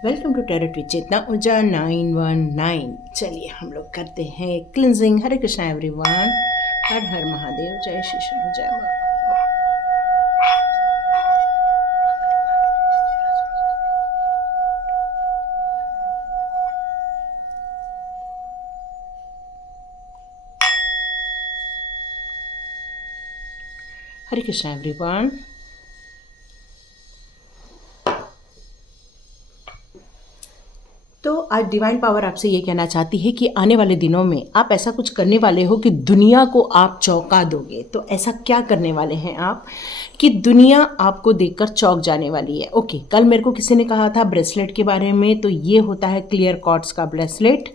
Welcome to tarot with चेतना ऊर्जा 919। चलिए हम लोग करते हैं क्लिनजिंग। हरे कृष्णा एवरीवन, हर हर महादेव, जय श्री शंभू, जय माँ। हरे कृष्णा एवरीवन। तो आज डिवाइन पावर आपसे ये कहना चाहती है कि आने वाले दिनों में आप ऐसा कुछ करने वाले हो कि दुनिया को आप चौंका दोगे। तो ऐसा क्या करने वाले हैं आप कि दुनिया आपको देखकर चौंक जाने वाली है। ओके, कल मेरे को किसी ने कहा था ब्रेसलेट के बारे में, तो ये होता है क्लियर कॉर्ड्स का ब्रेसलेट।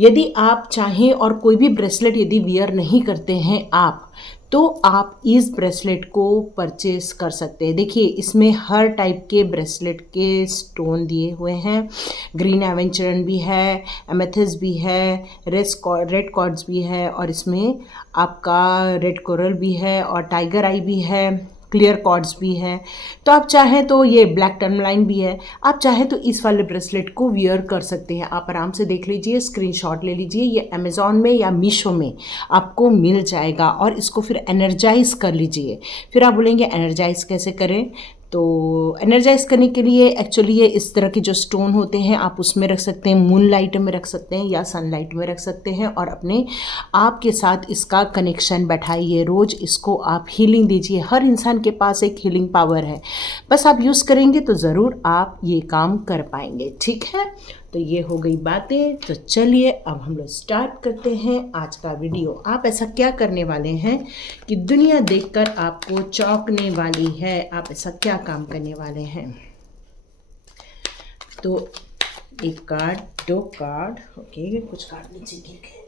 यदि आप चाहें और कोई भी ब्रेसलेट यदि वियर नहीं करते हैं आप, तो आप इस ब्रेसलेट को परचेस कर सकते हैं। देखिए, इसमें हर टाइप के ब्रेसलेट के स्टोन दिए हुए हैं। ग्रीन एवेंचरन भी है, एमेथिस भी है, रेड कॉर्ड्स भी है, और इसमें आपका रेड कोरल भी है, और टाइगर आई भी है, क्लियर कॉर्ड्स भी है। तो आप चाहें तो ये ब्लैक टर्मलाइन भी है, आप चाहें तो इस वाले ब्रेसलेट को वियर कर सकते हैं। आप आराम से देख लीजिए, स्क्रीनशॉट ले लीजिए, ये अमेज़ॉन में या मीशो में आपको मिल जाएगा। और इसको फिर एनर्जाइज कर लीजिए। फिर आप बोलेंगे एनर्जाइज कैसे करें? तो एनर्जाइज करने के लिए एक्चुअली ये इस तरह के जो स्टोन होते हैं आप उसमें रख सकते हैं, मून लाइट में रख सकते हैं या सनलाइट में रख सकते हैं, और अपने आप के साथ इसका कनेक्शन बैठाइए। रोज़ इसको आप हीलिंग दीजिए। हर इंसान के पास एक हीलिंग पावर है, बस आप यूज़ करेंगे तो ज़रूर आप ये काम कर पाएंगे। ठीक है, तो ये हो गई बातें। तो चलिए अब हम लोग स्टार्ट करते हैं आज का वीडियो। आप ऐसा क्या करने वाले हैं कि दुनिया देखकर आपको चौंकने वाली है? आप ऐसा क्या काम करने वाले हैं? तो एक कार्ड, दो कार्ड, ओके, कुछ कार्ड नीचे गिर गए।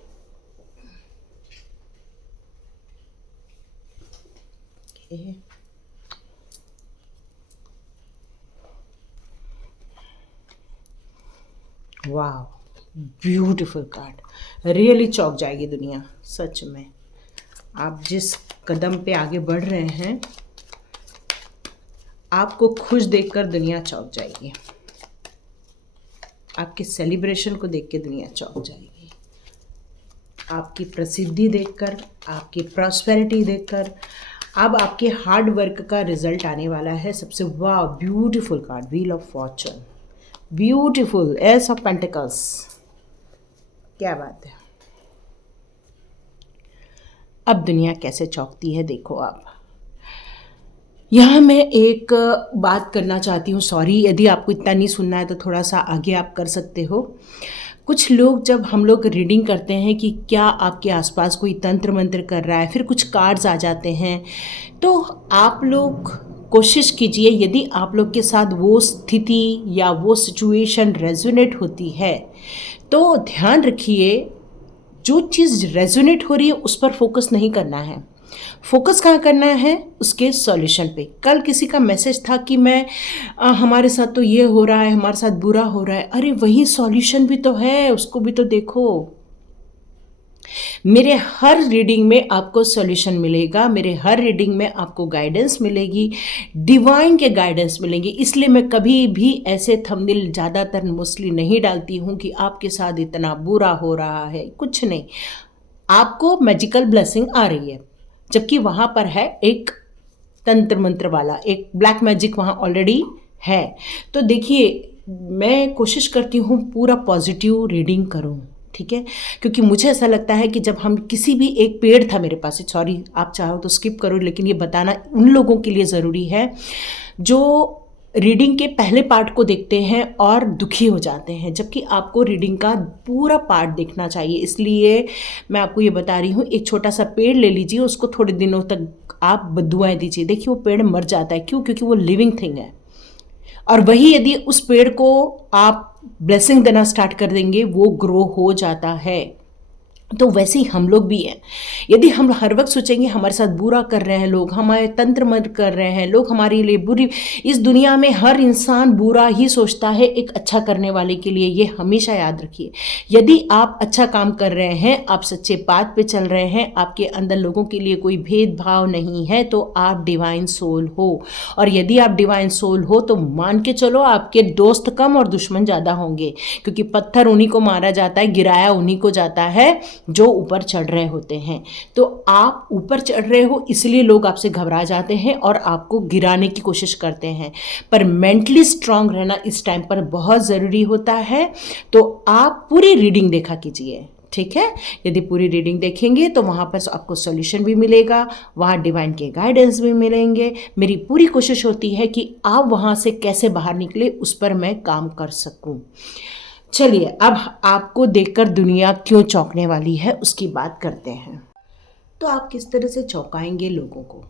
वाह, ब्यूटीफुल कार्ड। रियली चौंक जाएगी दुनिया, सच में। आप जिस कदम पे आगे बढ़ रहे हैं, आपको खुश देखकर दुनिया चौंक जाएगी। आपके सेलिब्रेशन को देख के दुनिया चौंक जाएगी। आपकी प्रसिद्धि देखकर, आपकी प्रॉस्पेरिटी देखकर, अब आपके हार्ड वर्क का रिजल्ट आने वाला है सबसे। वाह, beautiful card, wheel of Fortune, beautiful, S of pentacles. क्या बात है। अब दुनिया कैसे चौंकती है देखो आप। यहाँ मैं एक बात करना चाहती हूँ, सॉरी यदि आपको इतना नहीं सुनना है तो थोड़ा सा आगे आप कर सकते हो। कुछ लोग, जब हम लोग रीडिंग करते हैं कि क्या आपके आसपास कोई तंत्र मंत्र कर रहा है, फिर कुछ कार्ड्स आ जाते हैं, तो आप लोग कोशिश कीजिए, यदि आप लोग के साथ वो स्थिति या वो सिचुएशन रेजोनेट होती है तो ध्यान रखिए, जो चीज़ रेजोनेट हो रही है उस पर फोकस नहीं करना है। फोकस कहाँ करना है? उसके सॉल्यूशन पे। कल किसी का मैसेज था कि हमारे साथ तो ये हो रहा है, हमारे साथ बुरा हो रहा है। अरे वही सॉल्यूशन भी तो है, उसको भी तो देखो। मेरे हर रीडिंग में आपको सॉल्यूशन मिलेगा, मेरे हर रीडिंग में आपको गाइडेंस मिलेगी, डिवाइन के गाइडेंस मिलेंगे। इसलिए मैं कभी भी ऐसे थंबनेल ज़्यादातर मोस्टली नहीं डालती हूँ कि आपके साथ इतना बुरा हो रहा है। कुछ नहीं, आपको मैजिकल ब्लेसिंग आ रही है, जबकि वहाँ पर है एक तंत्र मंत्र वाला, एक ब्लैक मैजिक वहाँ ऑलरेडी है। तो देखिए, मैं कोशिश करती हूँ पूरा पॉजिटिव रीडिंग करूँ, ठीक है, क्योंकि मुझे ऐसा लगता है कि जब हम किसी भी, एक पेड़ था मेरे पास, सॉरी आप चाहो तो स्किप करो, लेकिन ये बताना उन लोगों के लिए ज़रूरी है जो रीडिंग के पहले पार्ट को देखते हैं और दुखी हो जाते हैं, जबकि आपको रीडिंग का पूरा पार्ट देखना चाहिए। इसलिए मैं आपको ये बता रही हूँ, एक छोटा सा पेड़ ले लीजिए, उसको थोड़े दिनों तक आप बदुआएं दीजिए। देखिए वो पेड़ मर जाता है, क्यों? क्योंकि वो लिविंग थिंग है। और वही यदि उस पेड़ को आप ब्लेसिंग देना स्टार्ट कर देंगे, वो ग्रो हो जाता है। तो वैसे ही हम लोग भी हैं। यदि हम हर वक्त सोचेंगे हमारे साथ बुरा कर रहे हैं लोग, हमारे तंत्र मंत्र कर रहे हैं लोग हमारे लिए बुरी, इस दुनिया में हर इंसान बुरा ही सोचता है एक अच्छा करने वाले के लिए, ये हमेशा याद रखिए। यदि आप अच्छा काम कर रहे हैं, आप सच्चे बात पे चल रहे हैं, आपके अंदर लोगों के लिए कोई भेदभाव नहीं है, तो आप डिवाइन सोल हो। और यदि आप डिवाइन सोल हो तो मान के चलो आपके दोस्त कम और दुश्मन ज़्यादा होंगे, क्योंकि पत्थर उन्हीं को मारा जाता है, गिराया उन्हीं को जाता है जो ऊपर चढ़ रहे होते हैं। तो आप ऊपर चढ़ रहे हो इसलिए लोग आपसे घबरा जाते हैं और आपको गिराने की कोशिश करते हैं, पर मेंटली स्ट्रांग रहना इस टाइम पर बहुत ज़रूरी होता है। तो आप पूरी रीडिंग देखा कीजिए, ठीक है। यदि पूरी रीडिंग देखेंगे तो वहाँ पर आपको सॉल्यूशन भी मिलेगा, वहाँ डिवाइन के गाइडेंस भी मिलेंगे। मेरी पूरी कोशिश होती है कि आप वहाँ से कैसे बाहर निकले उस पर मैं काम कर सकूँ। चलिए अब आपको देखकर दुनिया क्यों चौंकने वाली है उसकी बात करते हैं। तो आप किस तरह से चौंकाएंगे लोगों को?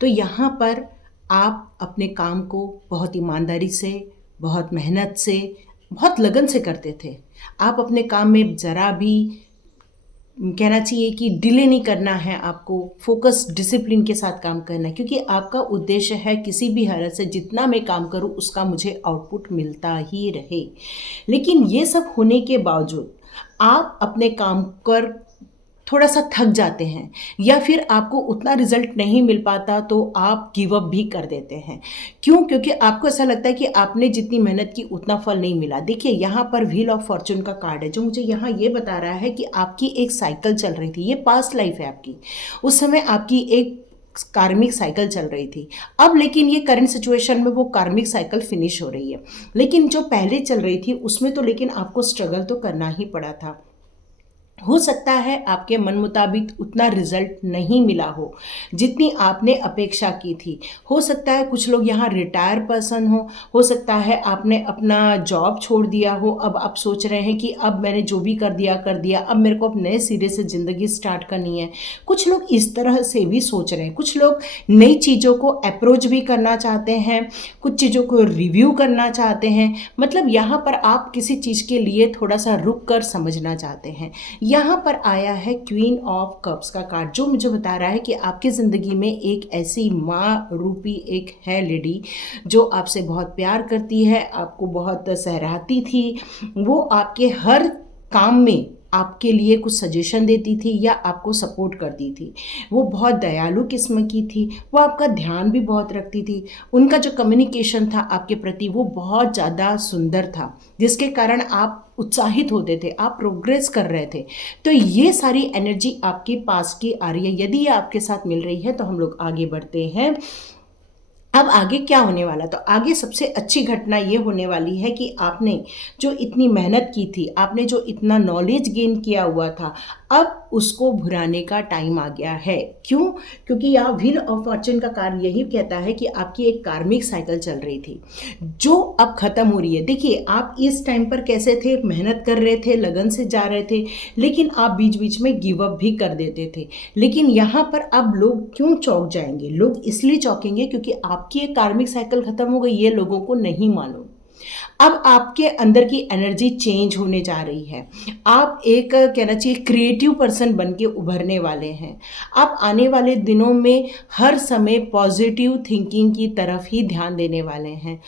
तो यहाँ पर आप अपने काम को बहुत ईमानदारी से, बहुत मेहनत से, बहुत लगन से करते थे। आप अपने काम में ज़रा भी कहना चाहिए कि डिले नहीं करना है, आपको फोकस डिसिप्लिन के साथ काम करना है, क्योंकि आपका उद्देश्य है किसी भी हालत से जितना मैं काम करूं उसका मुझे आउटपुट मिलता ही रहे। लेकिन ये सब होने के बावजूद आप अपने काम कर थोड़ा सा थक जाते हैं या फिर आपको उतना रिजल्ट नहीं मिल पाता तो आप गिव अप भी कर देते हैं। क्यों? क्योंकि आपको ऐसा लगता है कि आपने जितनी मेहनत की उतना फल नहीं मिला। देखिए यहाँ पर व्हील ऑफ फॉर्चून का कार्ड है जो मुझे यहाँ ये बता रहा है कि आपकी एक साइकिल चल रही थी, ये पास्ट लाइफ है आपकी, उस समय आपकी एक कार्मिक साइकिल चल रही थी। अब लेकिन ये करंट सिचुएशन में वो कार्मिक साइकिल फिनिश हो रही है, लेकिन जो पहले चल रही थी उसमें तो लेकिन आपको स्ट्रगल तो करना ही पड़ा था। हो सकता है आपके मन मुताबिक उतना रिजल्ट नहीं मिला जितनी आपने अपेक्षा की थी। हो सकता है कुछ लोग यहाँ रिटायर पर्सन हो सकता है आपने अपना जॉब छोड़ दिया हो, अब आप सोच रहे हैं कि अब मैंने जो भी कर दिया, अब मेरे को अब नए सिरे से ज़िंदगी स्टार्ट करनी है। कुछ लोग इस तरह से भी सोच रहे हैं, कुछ लोग नई चीज़ों को अप्रोच भी करना चाहते हैं, कुछ चीज़ों को रिव्यू करना चाहते हैं। मतलब यहाँ पर आप किसी चीज़ के लिए थोड़ा सा रुक कर समझना चाहते हैं। यहाँ पर आया है क्वीन ऑफ कप्स का कार्ड जो मुझे बता रहा है कि आपकी ज़िंदगी में एक ऐसी माँ रूपी एक है लेडी जो आपसे बहुत प्यार करती है, आपको बहुत सराहती थी। वो आपके हर काम में आपके लिए कुछ सजेशन देती थी या आपको सपोर्ट करती थी। वो बहुत दयालु किस्म की थी, वो आपका ध्यान भी बहुत रखती थी। उनका जो कम्युनिकेशन था आपके प्रति वो बहुत ज़्यादा सुंदर था, जिसके कारण आप उत्साहित होते थे, आप प्रोग्रेस कर रहे थे। तो ये सारी एनर्जी आपके पास की आ रही है। यदि ये आपके साथ मिल रही है तो हम लोग आगे बढ़ते हैं। अब आगे क्या होने वाला? तो आगे सबसे अच्छी घटना ये होने वाली है कि आपने जो इतनी मेहनत की थी, आपने जो इतना नॉलेज गेन किया हुआ था, अब उसको भुनाने का टाइम आ गया है। क्यों? क्योंकि यहाँ व्हील ऑफ फॉर्चून का कार्य यही कहता है कि आपकी एक कार्मिक साइकिल चल रही थी जो अब खत्म हो रही है। देखिए आप इस टाइम पर कैसे थे, मेहनत कर रहे थे, लगन से जा रहे थे, लेकिन आप बीच बीच में गिव अप भी कर देते थे। लेकिन यहाँ पर अब लोग क्यों चौंक जाएंगे? लोग इसलिए चौंकेंगे क्योंकि आपकी एक कार्मिक साइकिल खत्म हो गई, ये लोगों को नहीं मालूम। अब आपके अंदर की एनर्जी चेंज होने जा रही है। आप एक कहना चाहिए क्रिएटिव पर्सन बन के उभरने वाले हैं। आप आने वाले दिनों में हर समय पॉजिटिव थिंकिंग की तरफ ही ध्यान देने वाले हैं।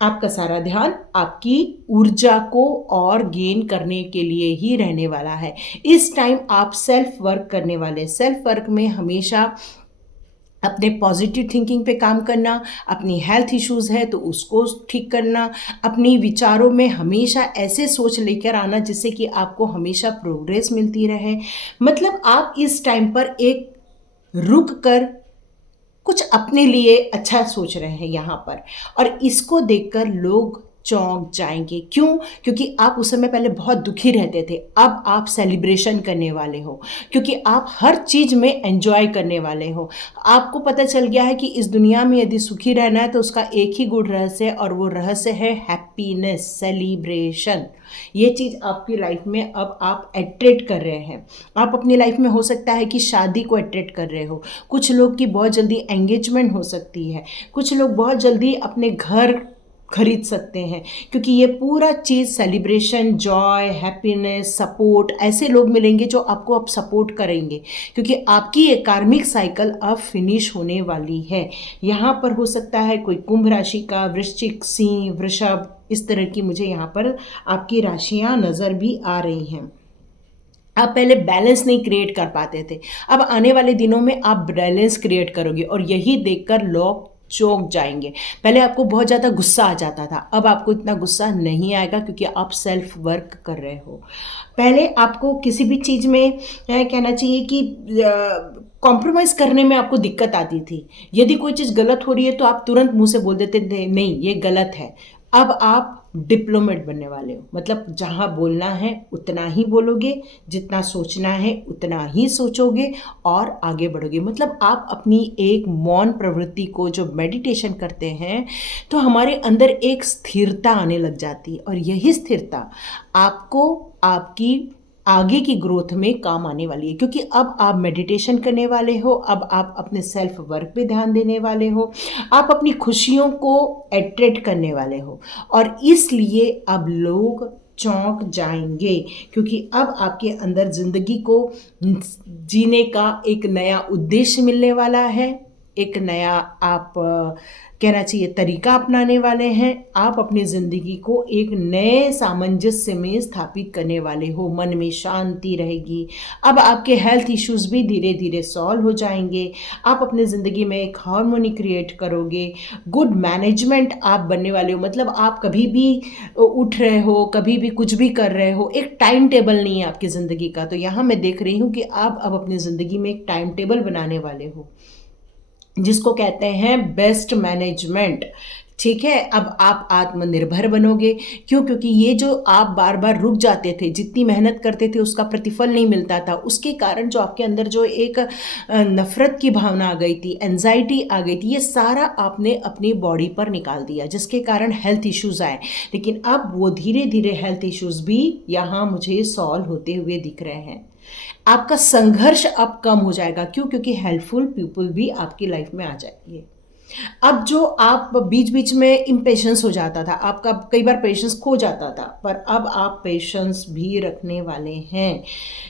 आपका सारा ध्यान आपकी ऊर्जा को और गेन करने के लिए ही रहने वाला है। इस टाइम आप सेल्फ वर्क करने वाले। सेल्फ वर्क में हमेशा अपने पॉजिटिव थिंकिंग पे काम करना, अपनी हेल्थ इश्यूज़ है तो उसको ठीक करना, अपनी विचारों में हमेशा ऐसे सोच लेकर आना जिससे कि आपको हमेशा प्रोग्रेस मिलती रहे। मतलब आप इस टाइम पर एक रुक कर कुछ अपने लिए अच्छा सोच रहे हैं यहाँ पर, और इसको देखकर लोग चौंक जाएंगे। क्यों? क्योंकि आप उस समय पहले बहुत दुखी रहते थे, अब आप सेलिब्रेशन करने वाले हो, क्योंकि आप हर चीज़ में एंजॉय करने वाले हो। आपको पता चल गया है कि इस दुनिया में यदि सुखी रहना है तो उसका एक ही गुड रहस्य है, और वो रहस्य है हैप्पीनेस, सेलिब्रेशन। ये चीज़ आपकी लाइफ में अब आप अट्रैक्ट कर रहे हैं। आप अपनी लाइफ में हो सकता है कि शादी को अट्रैक्ट कर रहे हो, कुछ लोग की बहुत जल्दी एंगेजमेंट हो सकती है, कुछ लोग बहुत जल्दी अपने घर खरीद सकते हैं, क्योंकि ये पूरा चीज़ सेलिब्रेशन, जॉय, हैप्पीनेस, सपोर्ट, ऐसे लोग मिलेंगे जो आपको अब सपोर्ट करेंगे, क्योंकि आपकी ये कार्मिक साइकिल अब फिनिश होने वाली है। यहाँ पर हो सकता है कोई कुंभ राशि का, वृश्चिक, सिंह, वृषभ, इस तरह की मुझे यहाँ पर आपकी राशियाँ नज़र भी आ रही हैं। आप पहले बैलेंस नहीं क्रिएट कर पाते थे, अब आने वाले दिनों में आप बैलेंस क्रिएट करोगे और यही देखकर लोग चौंक जाएंगे। पहले आपको बहुत ज़्यादा गुस्सा आ जाता था, अब आपको इतना गुस्सा नहीं आएगा, क्योंकि आप सेल्फ वर्क कर रहे हो। पहले आपको किसी भी चीज़ में कहना चाहिए कि कॉम्प्रोमाइज़ करने में आपको दिक्कत आती थी। यदि कोई चीज़ गलत हो रही है तो आप तुरंत मुंह से बोल देते थे नहीं ये गलत है। अब आप डिप्लोमेट बनने वाले हो, मतलब जहाँ बोलना है उतना ही बोलोगे, जितना सोचना है उतना ही सोचोगे और आगे बढ़ोगे। मतलब आप अपनी एक मौन प्रवृत्ति को, जो मेडिटेशन करते हैं, तो हमारे अंदर एक स्थिरता आने लग जाती है और यही स्थिरता आपको आपकी आगे की ग्रोथ में काम आने वाली है, क्योंकि अब आप मेडिटेशन करने वाले हो, अब आप अपने सेल्फ वर्क पे ध्यान देने वाले हो, आप अपनी खुशियों को अट्रैक्ट करने वाले हो और इसलिए अब लोग चौंक जाएंगे, क्योंकि अब आपके अंदर ज़िंदगी को जीने का एक नया उद्देश्य मिलने वाला है, एक नया आप कहना चाहिए तरीका अपनाने वाले हैं। आप अपनी ज़िंदगी को एक नए सामंजस्य में स्थापित करने वाले हो, मन में शांति रहेगी। अब आपके हेल्थ इश्यूज़ भी धीरे धीरे सॉल्व हो जाएंगे। आप अपनी ज़िंदगी में एक हार्मोनी क्रिएट करोगे, गुड मैनेजमेंट आप बनने वाले हो। मतलब आप कभी भी उठ रहे हो, कभी भी कुछ भी कर रहे हो, एक टाइम टेबल नहीं है आपकी ज़िंदगी का। तो यहाँ मैं देख रही हूँ कि आप अब अपनी ज़िंदगी में एक टाइम टेबल बनाने वाले हो, जिसको कहते हैं बेस्ट मैनेजमेंट। ठीक है, अब आप आत्मनिर्भर बनोगे। क्यों? क्योंकि ये जो आप बार बार रुक जाते थे, जितनी मेहनत करते थे उसका प्रतिफल नहीं मिलता था, उसके कारण जो आपके अंदर जो एक नफरत की भावना आ गई थी, एंजाइटी आ गई थी, ये सारा आपने अपनी बॉडी पर निकाल दिया, जिसके कारण हेल्थ इश्यूज़ आए। लेकिन अब वो धीरे धीरे हेल्थ इश्यूज़ भी यहाँ मुझे सॉल्व होते हुए दिख रहे हैं। आपका संघर्ष अब कम हो जाएगा। क्यों? क्योंकि हेल्पफुल पीपल भी आपकी लाइफ में आ जाएंगे। अब जो आप बीच बीच में इम्पेशेंस हो जाता था, आपका कई बार पेशेंस खो जाता था, पर अब आप पेशेंस भी रखने वाले हैं।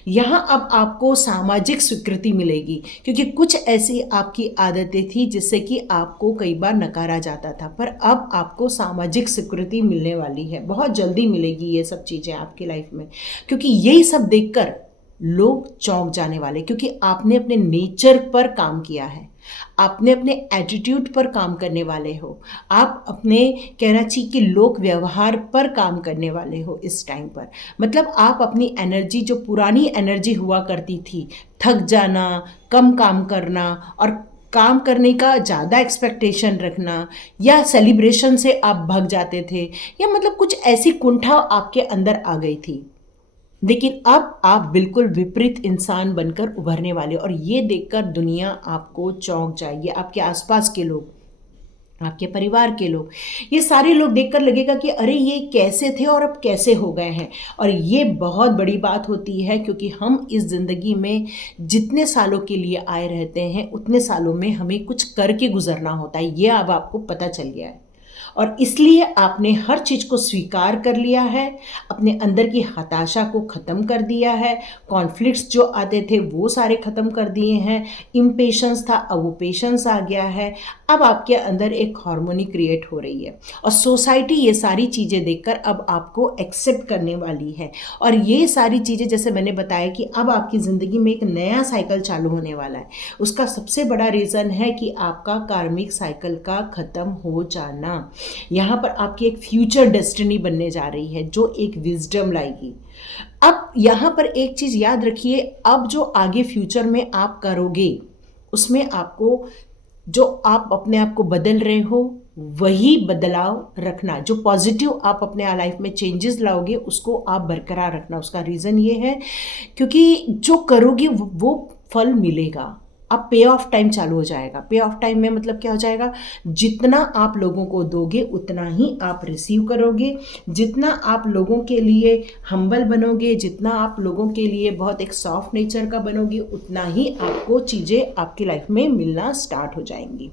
यहाँ अब आपको सामाजिक स्वीकृति मिलेगी, क्योंकि कुछ ऐसी आपकी आदतें थी जिससे कि आपको कई बार नकारा जाता था, पर अब आपको सामाजिक स्वीकृति मिलने वाली है। बहुत जल्दी मिलेगी ये सब चीज़ें आपकी लाइफ में, क्योंकि यही सब देखकर लोग चौंक जाने वाले, क्योंकि आपने अपने नेचर पर काम किया है, आपने अपने एटीट्यूड पर काम करने वाले हो, आप अपने कहना चाहिए कि लोक व्यवहार पर काम करने वाले हो इस टाइम पर। मतलब आप अपनी एनर्जी, जो पुरानी एनर्जी हुआ करती थी, थक जाना, कम काम करना और काम करने का ज़्यादा एक्सपेक्टेशन रखना, या सेलिब्रेशन से आप भाग जाते थे, या मतलब कुछ ऐसी कुंठा आपके अंदर आ गई थी। लेकिन अब आप बिल्कुल विपरीत इंसान बनकर उभरने वाले, और ये देखकर दुनिया आपको चौंक जाएगी। आपके आसपास के लोग, आपके परिवार के लोग, ये सारे लोग देखकर लगेगा कि अरे ये कैसे थे और अब कैसे हो गए हैं। और ये बहुत बड़ी बात होती है, क्योंकि हम इस ज़िंदगी में जितने सालों के लिए आए रहते हैं, उतने सालों में हमें कुछ करके गुजरना होता है। ये अब आपको पता चल गया है, और इसलिए आपने हर चीज़ को स्वीकार कर लिया है, अपने अंदर की हताशा को ख़त्म कर दिया है, कॉन्फ्लिक्ट्स जो आते थे वो सारे ख़त्म कर दिए हैं, इम्पेशेंस था अब वो पेशेंस आ गया है। अब आपके अंदर एक हार्मोनी क्रिएट हो रही है, और सोसाइटी ये सारी चीज़ें देखकर अब आपको एक्सेप्ट करने वाली है। और ये सारी चीज़ें, जैसे मैंने बताया कि अब आपकी ज़िंदगी में एक नया साइकिल चालू होने वाला है, उसका सबसे बड़ा रीज़न है कि आपका कार्मिक साइकिल का ख़त्म हो जाना। यहाँ पर आपकी एक फ्यूचर डेस्टिनी बनने जा रही है, जो एक विजडम लाएगी। अब यहाँ पर एक चीज़ याद रखिए, अब जो आगे फ्यूचर में आप करोगे, उसमें आपको, जो आप अपने आप को बदल रहे हो, वही बदलाव रखना। जो पॉजिटिव आप अपने लाइफ में चेंजेस लाओगे, उसको आप बरकरार रखना। उसका रीज़न ये है क्योंकि जो करोगे वो फल मिलेगा। अब पे ऑफ टाइम चालू हो जाएगा। पे ऑफ टाइम में मतलब क्या हो जाएगा, जितना आप लोगों को दोगे उतना ही आप रिसीव करोगे। जितना आप लोगों के लिए हम्बल बनोगे, जितना आप लोगों के लिए बहुत एक सॉफ्ट नेचर का बनोगे, उतना ही आपको चीज़ें आपकी लाइफ में मिलना स्टार्ट हो जाएंगी।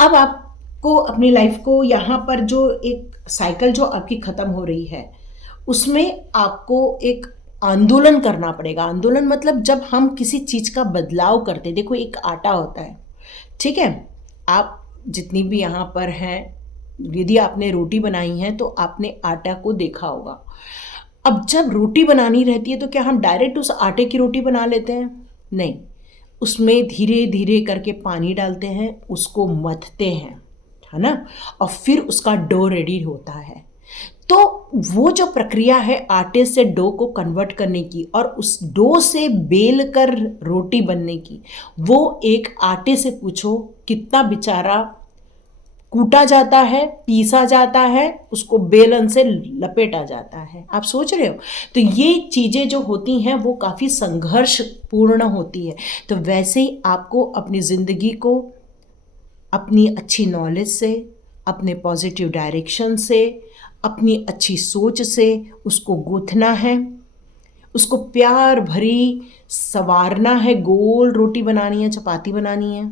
अब आपको आपको अपनी लाइफ को यहाँ पर जो एक साइकिल जो आपकी ख़त्म हो रही है उसमें आपको एक आंदोलन करना पड़ेगा। आंदोलन मतलब जब हम किसी चीज़ का बदलाव करते, देखो एक आटा होता है, ठीक है, आप जितनी भी यहाँ पर हैं, यदि आपने रोटी बनाई है तो आपने आटा को देखा होगा। अब जब रोटी बनानी रहती है तो क्या हम डायरेक्ट उस आटे की रोटी बना लेते हैं? नहीं, उसमें धीरे धीरे करके पानी डालते हैं, उसको मथते हैं, है ना, और फिर उसका डो रेडी होता है। तो वो जो प्रक्रिया है आटे से डो को कन्वर्ट करने की और उस डो से बेल कर रोटी बनने की, वो एक आटे से पूछो कितना बेचारा कूटा जाता है, पीसा जाता है, उसको बेलन से लपेटा जाता है। आप सोच रहे हो? तो ये चीज़ें जो होती हैं वो काफ़ी संघर्षपूर्ण होती है। तो वैसे ही आपको अपनी ज़िंदगी को अपनी अच्छी नॉलेज से, अपने पॉजिटिव डायरेक्शन से, अपनी अच्छी सोच से उसको गूंथना है, उसको प्यार भरी संवारना है, गोल रोटी बनानी है, चपाती बनानी है।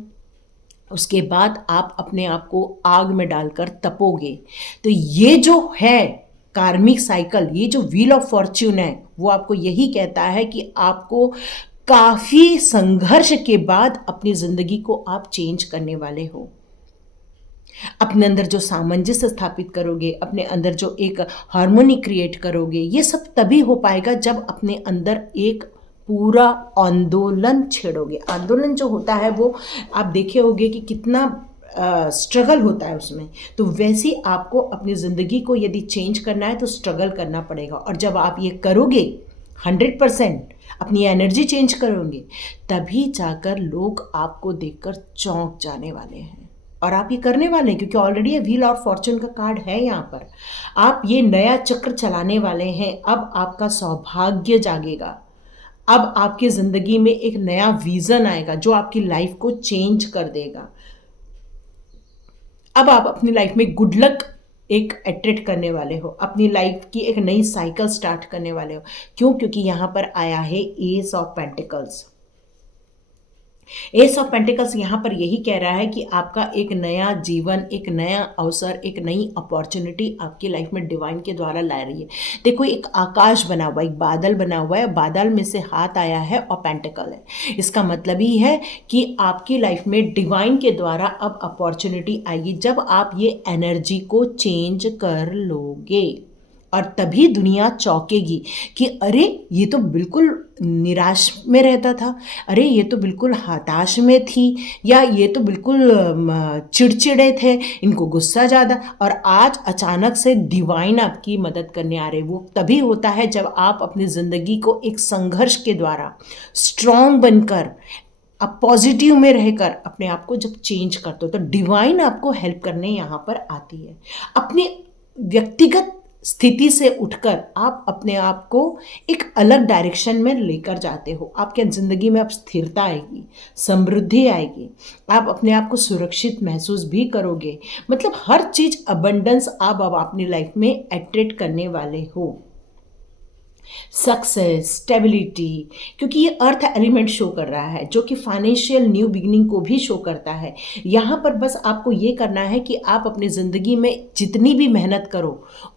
उसके बाद आप अपने आप को आग में डालकर तपोगे। तो ये जो है कार्मिक साइकिल, ये जो व्हील ऑफ फॉर्च्यून है, वो आपको यही कहता है कि आपको काफ़ी संघर्ष के बाद अपनी ज़िंदगी को आप चेंज करने वाले हो। अपने अंदर जो सामंजस्य स्थापित करोगे, अपने अंदर जो एक हार्मोनी क्रिएट करोगे, ये सब तभी हो पाएगा जब अपने अंदर एक पूरा आंदोलन छेड़ोगे। आंदोलन जो होता है वो आप देखे होंगे कि कितना स्ट्रगल होता है उसमें। तो वैसे ही आपको अपनी ज़िंदगी को यदि चेंज करना है तो स्ट्रगल करना पड़ेगा। और जब आप ये करोगे 100% अपनी एनर्जी चेंज करोगे, तभी जाकर लोग आपको देखकर चौंक जाने वाले हैं। और आप ये करने वाले हैं क्योंकि ऑलरेडी ये व्हील ऑफ फॉर्च्यून का कार्ड है यहाँ पर। आप ये नया चक्र चलाने वाले हैं। अब आपका सौभाग्य जागेगा। अब आपकी ज़िंदगी में एक नया विज़न आएगा जो आपकी लाइफ को चेंज कर देगा। अब आप अपनी लाइफ में गुड लक एक अट्रैक्ट करने वाले हो, अपनी लाइफ की एक नई साइकिल स्टार्ट करने वाले हो। क्यों? क्योंकि यहाँ पर आया है S of pentacles. S of pentacles यहाँ पर यही कह रहा है कि आपका एक नया जीवन, एक नया अवसर, एक नई अपॉर्चुनिटी आपकी लाइफ में डिवाइन के द्वारा ला रही है। देखो एक आकाश बना हुआ, एक बादल बना हुआ है, बादल में से हाथ आया है और पेंटिकल है। इसका मतलब ही है कि आपकी लाइफ में डिवाइन के द्वारा अब अपॉर्चुनिटी आएगी जब आप ये एनर्जी को चेंज कर लोगे। और तभी दुनिया चौंकेगी कि अरे ये तो बिल्कुल निराश में रहता था, अरे ये तो बिल्कुल हताश में थी, या ये तो बिल्कुल चिड़चिड़े थे, इनको गुस्सा ज़्यादा, और आज अचानक से डिवाइन आपकी मदद करने आ रहे। वो तभी होता है जब आप अपनी ज़िंदगी को एक संघर्ष के द्वारा स्ट्रॉन्ग बनकर, आप पॉजिटिव में रहकर अपने आप को जब चेंज करते हो तो डिवाइन आपको हेल्प करने यहाँ पर आती है। अपने व्यक्तिगत स्थिति से उठकर आप अपने आप को एक अलग डायरेक्शन में लेकर जाते हो। आपके ज़िंदगी में अब स्थिरता आएगी, समृद्धि आएगी, आप अपने आप को सुरक्षित महसूस भी करोगे। मतलब हर चीज़ अबंडेंस आप अब अपनी लाइफ में अट्रैक्ट करने वाले हो। सक्सेस, स्टेबिलिटी, क्योंकि ये अर्थ एलिमेंट शो कर रहा है जो कि फाइनेंशियल न्यू बिगिनिंग को भी शो करता है। यहाँ पर बस आपको ये करना है कि आप अपनी ज़िंदगी में जितनी भी मेहनत करो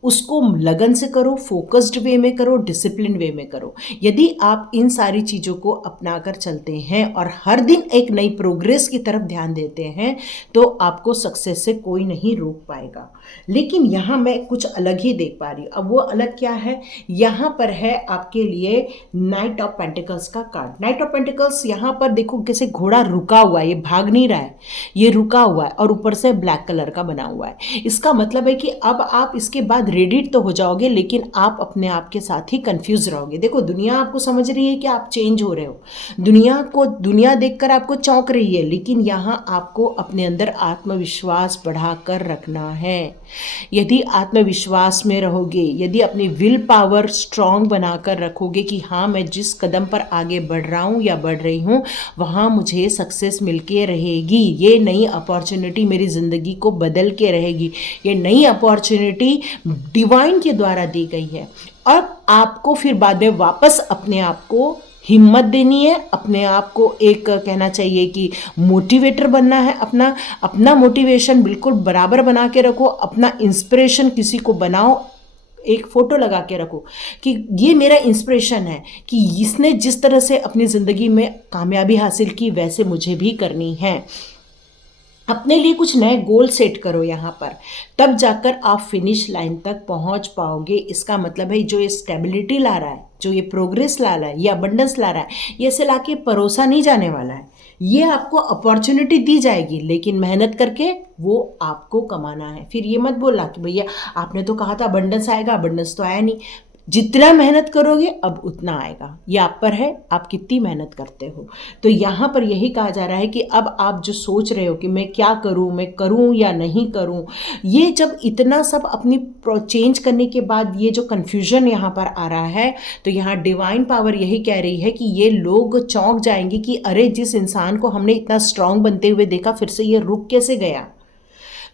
उसको लगन से करो, फोकस्ड वे में करो, डिसिप्लिन वे में करो। यदि आप इन सारी चीज़ों को अपना कर चलते हैं और हर दिन एक नई प्रोग्रेस की तरफ ध्यान देते हैं तो आपको सक्सेस से कोई नहीं रोक पाएगा। लेकिन यहाँ मैं कुछ अलग ही देख पा रही हूँ। अब वो अलग क्या है? यहाँ पर है आपके लिए नाइट ऑफ पेंटिकल्स का कार्ड। नाइट ऑफ पेंटिकल्स यहाँ पर देखो कैसे घोड़ा रुका हुआ है, ये भाग नहीं रहा है, ये रुका हुआ है और ऊपर से ब्लैक कलर का बना हुआ है। इसका मतलब है कि अब आप इसके बाद रेडी तो हो जाओगे लेकिन आप अपने आप के साथ ही कंफ्यूज रहोगे। देखो दुनिया आपको समझ रही है कि आप चेंज हो रहे हो, दुनिया देखकर आपको चौंक रही है, लेकिन यहाँ आपको अपने अंदर आत्मविश्वास बढ़ाकर रखना है। यदि आत्मविश्वास में रहोगे, यदि अपनी विल पावर स्ट्रांग बनाकर रखोगे कि हाँ मैं जिस कदम पर आगे बढ़ रहा हूँ या बढ़ रही हूँ वहाँ मुझे सक्सेस मिलके रहेगी, ये नई अपॉर्चुनिटी मेरी ज़िंदगी को बदल के रहेगी, ये नई अपॉर्चुनिटी डिवाइन के द्वारा दी गई है और आपको फिर बाद में वापस अपने आप को हिम्मत देनी है, अपने आप को एक कहना चाहिए कि मोटिवेटर बनना है, अपना अपना मोटिवेशन बिल्कुल बराबर बना के रखो, अपना इंस्पिरेशन किसी को बनाओ, एक फ़ोटो लगा के रखो कि ये मेरा इंस्पिरेशन है कि इसने जिस तरह से अपनी ज़िंदगी में कामयाबी हासिल की वैसे मुझे भी करनी है। अपने लिए कुछ नए गोल सेट करो यहाँ पर, तब जाकर आप फिनिश लाइन तक पहुँच पाओगे। इसका मतलब है जो ये स्टेबिलिटी ला रहा है, जो ये प्रोग्रेस ला रहा है, ये अबंडेंस ला रहा है, ये ऐसे ला के परोसा नहीं जाने वाला है। ये आपको अपॉर्चुनिटी दी जाएगी, लेकिन मेहनत करके वो आपको कमाना है। फिर ये मत बोलना कि भैया आपने तो कहा था अबंडेंस आएगा, अबंडेंस तो आया नहीं। जितना मेहनत करोगे अब उतना आएगा, ये आप पर है, आप कितनी मेहनत करते हो। तो यहाँ पर यही कहा जा रहा है कि अब आप जो सोच रहे हो कि मैं क्या करूँ, मैं करूँ या नहीं करूँ, ये जब इतना सब अपनी चेंज करने के बाद ये जो कन्फ्यूजन यहाँ पर आ रहा है, तो यहाँ डिवाइन पावर यही कह रही है कि ये लोग चौंक जाएंगे कि अरे जिस इंसान को हमने इतना स्ट्रांग बनते हुए देखा, फिर से ये रुक कैसे गया।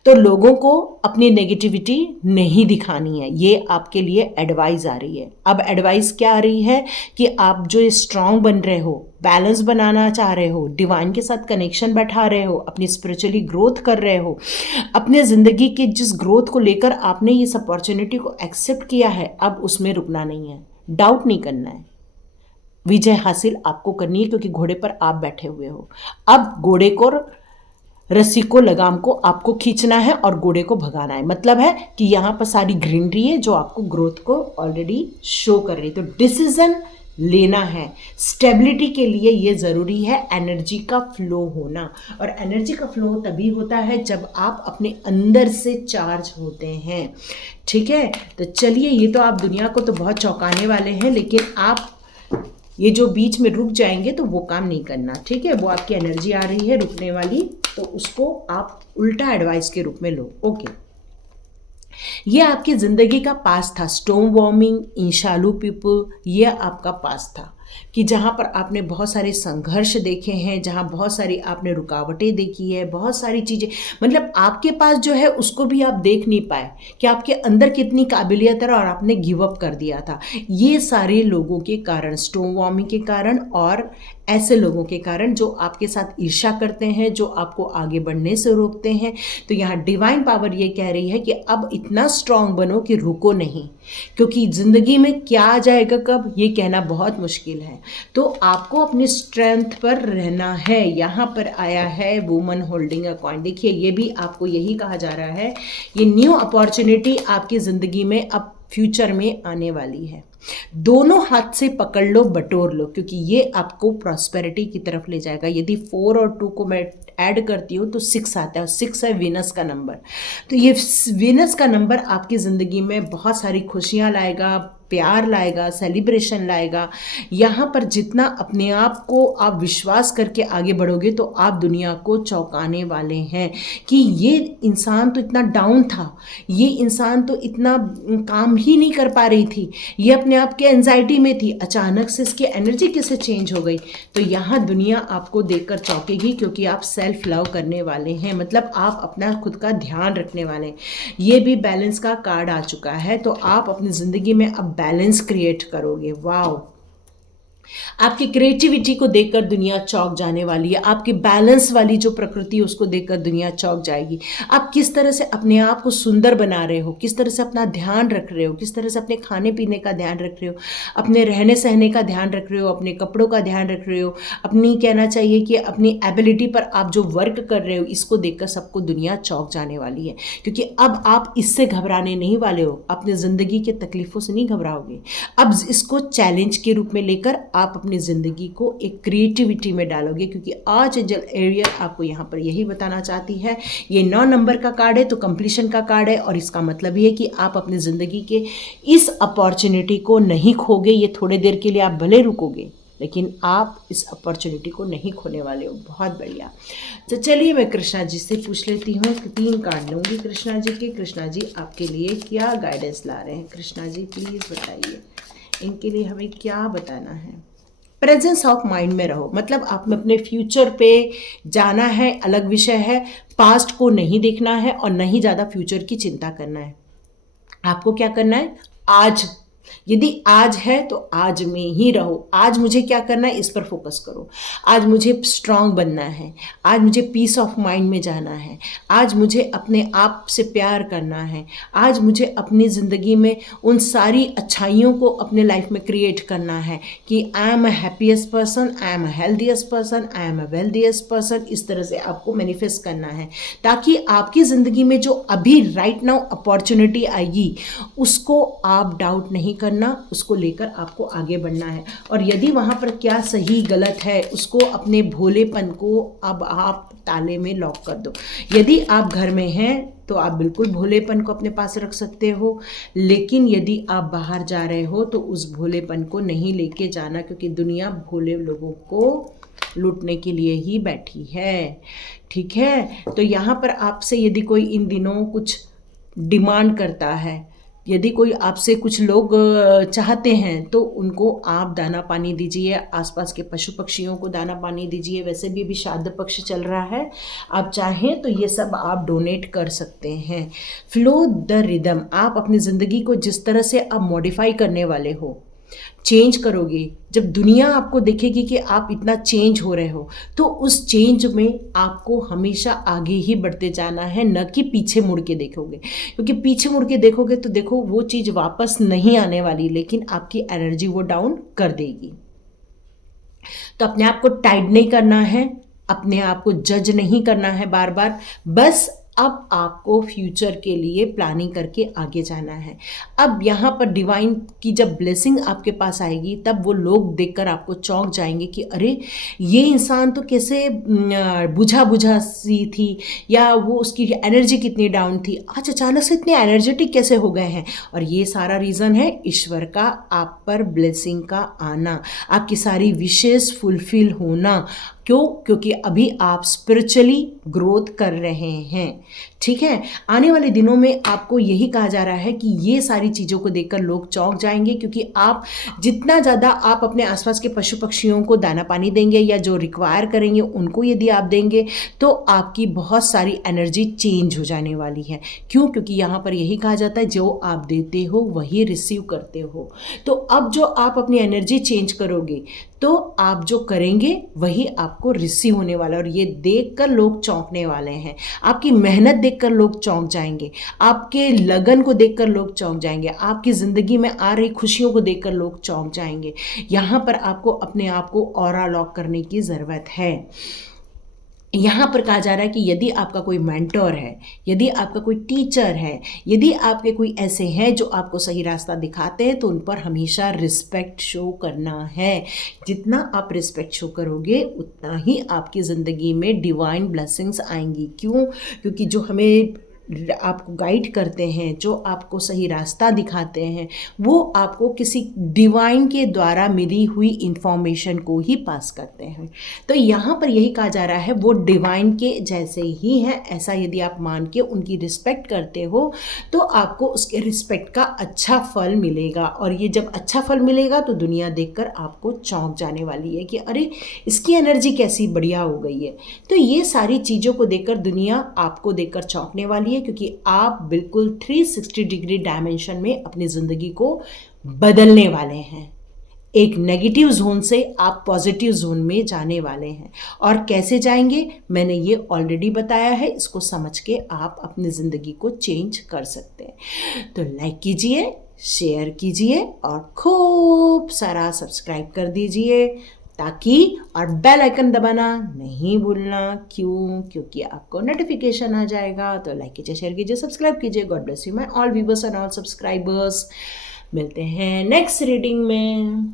तो लोगों को अपनी नेगेटिविटी नहीं दिखानी है, ये आपके लिए एडवाइस आ रही है। अब एडवाइस क्या आ रही है कि आप जो स्ट्रांग बन रहे हो, बैलेंस बनाना चाह रहे हो, डिवाइन के साथ कनेक्शन बैठा रहे हो, अपनी स्पिरिचुअली ग्रोथ कर रहे हो, अपने ज़िंदगी के जिस ग्रोथ को लेकर आपने इस अपॉर्चुनिटी को एक्सेप्ट किया है, अब उसमें रुकना नहीं है, डाउट नहीं करना है। विजय हासिल आपको करनी है क्योंकि घोड़े पर आप बैठे हुए हो। अब घोड़े को, रस्सी को, लगाम को आपको खींचना है और घोड़े को भगाना है। मतलब है कि यहाँ पर सारी ग्रीनरी है जो आपको ग्रोथ को ऑलरेडी शो कर रही है। तो डिसीजन लेना है। स्टेबिलिटी के लिए ये ज़रूरी है एनर्जी का फ्लो होना, और एनर्जी का फ्लो तभी होता है जब आप अपने अंदर से चार्ज होते हैं। ठीक है, तो चलिए, ये तो आप दुनिया को तो बहुत चौंकाने वाले हैं, लेकिन आप ये जो बीच में रुक जाएंगे तो वो काम नहीं करना। ठीक है, वो आपकी एनर्जी आ रही है रुकने वाली, तो उसको आप उल्टा एडवाइस के रूप में लो। ओके, ये आपकी ज़िंदगी का पास था। स्टोम वॉर्मिंग, इंशालू पीपल, ये आपका पास था कि जहाँ पर आपने बहुत सारे संघर्ष देखे हैं, जहाँ बहुत सारी आपने रुकावटें देखी है, बहुत सारी चीज़ें, मतलब आपके पास जो है उसको भी आप देख नहीं पाए कि आपके अंदर कितनी काबिलियत है और आपने गिव अप कर दिया था। ये सारे लोगों के कारण, स्टोम वॉर्मिंग के कारण और ऐसे लोगों के कारण जो आपके साथ ईर्ष्या करते हैं, जो आपको आगे बढ़ने से रोकते हैं। तो यहाँ डिवाइन पावर ये कह रही है कि अब इतना स्ट्रांग बनो कि रुको नहीं, क्योंकि ज़िंदगी में क्या आ जाएगा कब ये कहना बहुत मुश्किल है। तो आपको अपनी स्ट्रेंथ पर रहना है। यहाँ पर आया है वुमन होल्डिंग अ कॉइन। देखिए, ये भी आपको यही कहा जा रहा है, ये न्यू अपॉर्चुनिटी आपकी ज़िंदगी में अब फ्यूचर में आने वाली है। दोनों हाथ से पकड़ लो, बटोर लो, क्योंकि ये आपको प्रॉस्पेरिटी की तरफ ले जाएगा। यदि 4 और 2 को मैं ऐड करती हूँ तो 6 आता है, और 6 है वीनस का नंबर। तो ये वीनस का नंबर आपकी ज़िंदगी में बहुत सारी खुशियाँ लाएगा, प्यार लाएगा, सेलिब्रेशन लाएगा। यहाँ पर जितना अपने आप को आप विश्वास करके आगे बढ़ोगे तो आप दुनिया को चौंकाने वाले हैं कि ये इंसान तो इतना डाउन था, ये इंसान तो इतना काम ही नहीं कर पा रही थी, ये अपने आप के एंजाइटी में थी, अचानक से इसकी एनर्जी कैसे चेंज हो गई। तो यहाँ दुनिया आपको देखकर चौंकेगी, क्योंकि आप सेल्फ लव करने वाले हैं, मतलब आप अपना खुद का ध्यान रखने वाले हैं। ये भी बैलेंस का कार्ड आ चुका है, तो आप अपनी ज़िंदगी में अब बैलेंस क्रिएट करोगे। वाओ, आपकी क्रिएटिविटी को देखकर दुनिया चौंक जाने वाली है। आपकी बैलेंस वाली जो प्रकृति है उसको देखकर दुनिया चौंक जाएगी। आप किस तरह से अपने आप को सुंदर बना रहे हो, किस तरह से अपना ध्यान रख रहे हो, किस तरह से अपने खाने पीने का ध्यान रख रहे हो, अपने रहने सहने का ध्यान रख रहे हो, अपने कपड़ों का ध्यान रख रहे हो, अपनी कहना चाहिए कि अपनी एबिलिटी पर आप जो वर्क कर रहे हो, इसको देखकर सबको दुनिया चौंक जाने वाली है। क्योंकि अब आप इससे घबराने नहीं वाले हो, अपने ज़िंदगी के तकलीफ़ों से नहीं घबराओगे। अब इसको चैलेंज के रूप में लेकर आप अपनी ज़िंदगी को एक क्रिएटिविटी में डालोगे, क्योंकि आज एंजल एरियल आपको यहाँ पर यही बताना चाहती है। ये 9 नंबर का कार्ड है, तो कंप्लीशन का कार्ड है, और इसका मतलब ये है कि आप अपनी ज़िंदगी के इस अपॉर्चुनिटी को नहीं खोगे। ये थोड़े देर के लिए आप भले रुकोगे, लेकिन आप इस अपॉर्चुनिटी को नहीं खोने वाले हो। बहुत बढ़िया। तो चलिए, मैं कृष्णा जी से पूछ लेती हूँ, 3 कार्ड लूँगी कृष्णा जी के। कृष्णा जी आपके लिए क्या गाइडेंस ला रहे हैं? कृष्णा जी प्लीज़ बताइए, इनके लिए हमें क्या बताना है। प्रेजेंस ऑफ माइंड में रहो, मतलब आप में अपने फ्यूचर पे जाना है, अलग विषय है। पास्ट को नहीं देखना है और नहीं ज़्यादा फ्यूचर की चिंता करना है। आपको क्या करना है, आज यदि आज है तो आज में ही रहो। आज मुझे क्या करना है इस पर फोकस करो। आज मुझे स्ट्रांग बनना है, आज मुझे पीस ऑफ माइंड में जाना है, आज मुझे अपने आप से प्यार करना है, आज मुझे अपनी ज़िंदगी में उन सारी अच्छाइयों को अपने लाइफ में क्रिएट करना है कि I am a happiest person, I am a healthiest person, I am a wealthiest person. इस तरह से आपको मैनिफेस्ट करना है ताकि आपकी ज़िंदगी में जो अभी राइट नाउ अपॉर्चुनिटी आएगी उसको आप डाउट नहीं करना, उसको लेकर आपको आगे बढ़ना है। और यदि वहाँ पर क्या सही गलत है उसको अपने भोलेपन को अब आप ताले में लॉक कर दो। यदि आप घर में हैं तो आप बिल्कुल भोलेपन को अपने पास रख सकते हो, लेकिन यदि आप बाहर जा रहे हो तो उस भोलेपन को नहीं लेके जाना, क्योंकि दुनिया भोले लोगों को लूटने के लिए ही बैठी है। ठीक है, तो यहाँ पर आपसे यदि कोई इन दिनों कुछ डिमांड करता है, यदि कोई आपसे कुछ लोग चाहते हैं तो उनको आप दाना पानी दीजिए, आसपास के पशु पक्षियों को दाना पानी दीजिए। वैसे भी अभी श्राद्ध पक्ष चल रहा है, आप चाहें तो ये सब आप डोनेट कर सकते हैं। फ्लो द रिदम, आप अपनी ज़िंदगी को जिस तरह से आप मॉडिफाई करने वाले हो, चेंज करोगे, जब दुनिया आपको देखेगी कि आप इतना चेंज हो रहे हो तो उस चेंज में आपको हमेशा आगे ही बढ़ते जाना है, न कि पीछे मुड़ के देखोगे। क्योंकि पीछे मुड़ के देखोगे तो देखो वो चीज़ वापस नहीं आने वाली, लेकिन आपकी एनर्जी वो डाउन कर देगी। तो अपने आप को टाइट नहीं करना है, अपने आप को जज नहीं करना है बार बार, बस अब आपको फ्यूचर के लिए प्लानिंग करके आगे जाना है। अब यहाँ पर डिवाइन की जब ब्लेसिंग आपके पास आएगी तब वो लोग देखकर आपको चौंक जाएंगे कि अरे ये इंसान तो कैसे बुझा बुझा सी थी, या वो उसकी एनर्जी कितनी डाउन थी, आज अचानक से इतने एनर्जेटिक कैसे हो गए हैं। और ये सारा रीज़न है ईश्वर का आप पर ब्लेसिंग का आना, आपकी सारी विशेष फुलफिल होना। क्यों? क्योंकि अभी आप स्पिरिचुअली ग्रोथ कर रहे हैं। ठीक है, आने वाले दिनों में आपको यही कहा जा रहा है कि ये सारी चीज़ों को देखकर लोग चौंक जाएंगे, क्योंकि आप जितना ज़्यादा आप अपने आसपास के पशु पक्षियों को दाना पानी देंगे या जो रिक्वायर करेंगे उनको यदि आप देंगे तो आपकी बहुत सारी एनर्जी चेंज हो जाने वाली है। क्यों? क्योंकि यहाँ पर यही कहा जाता है जो आप देते हो वही रिसीव करते हो। तो अब जो आप अपनी एनर्जी चेंज करोगे तो आप जो करेंगे वही आपको रिसीव होने वाला है। और ये देखकर लोग चौंकने वाले हैं, आपकी मेहनत देखकर लोग चौंक जाएंगे, आपके लगन को देखकर लोग चौंक जाएंगे, आपकी ज़िंदगी में आ रही खुशियों को देखकर लोग चौंक जाएंगे। यहाँ पर आपको अपने आप को ऑरा लॉक करने की ज़रूरत है। यहाँ पर कहा जा रहा है कि यदि आपका कोई मेंटर है, यदि आपका कोई टीचर है, यदि आपके कोई ऐसे हैं जो आपको सही रास्ता दिखाते हैं तो उन पर हमेशा रिस्पेक्ट शो करना है। जितना आप रिस्पेक्ट शो करोगे उतना ही आपकी ज़िंदगी में डिवाइन ब्लेसिंग्स आएंगी। क्यों? क्योंकि जो हमें आपको गाइड करते हैं, जो आपको सही रास्ता दिखाते हैं, वो आपको किसी डिवाइन के द्वारा मिली हुई इंफॉर्मेशन को ही पास करते हैं। तो यहाँ पर यही कहा जा रहा है वो डिवाइन के जैसे ही हैं, ऐसा यदि आप मान के उनकी रिस्पेक्ट करते हो तो आपको उसके रिस्पेक्ट का अच्छा फल मिलेगा। और ये जब अच्छा फल मिलेगा तो दुनिया देखकर आपको चौंक जाने वाली है कि अरे इसकी एनर्जी कैसी बढ़िया हो गई है। तो ये सारी चीज़ों को देखकर दुनिया आपको देखकर चौंकने वाली है, क्योंकि आप बिल्कुल 360 डिग्री डायमेंशन में अपनी ज़िंदगी को बदलने वाले हैं। एक नेगेटिव जोन से आप पॉजिटिव जोन में जाने वाले हैं। और कैसे जाएंगे मैंने ये ऑलरेडी बताया है, इसको समझ के आप अपनी ज़िंदगी को चेंज कर सकते हैं। तो लाइक कीजिए, शेयर कीजिए और खूब सारा सब्सक्राइब कर दीजिए ताकि, और बेल आइकन दबाना नहीं भूलना। क्यों? क्योंकि आपको नोटिफिकेशन आ जाएगा। तो लाइक कीजिए, शेयर कीजिए, सब्सक्राइब कीजिए। God bless you my all viewers and all subscribers. मिलते हैं नेक्स्ट रीडिंग में।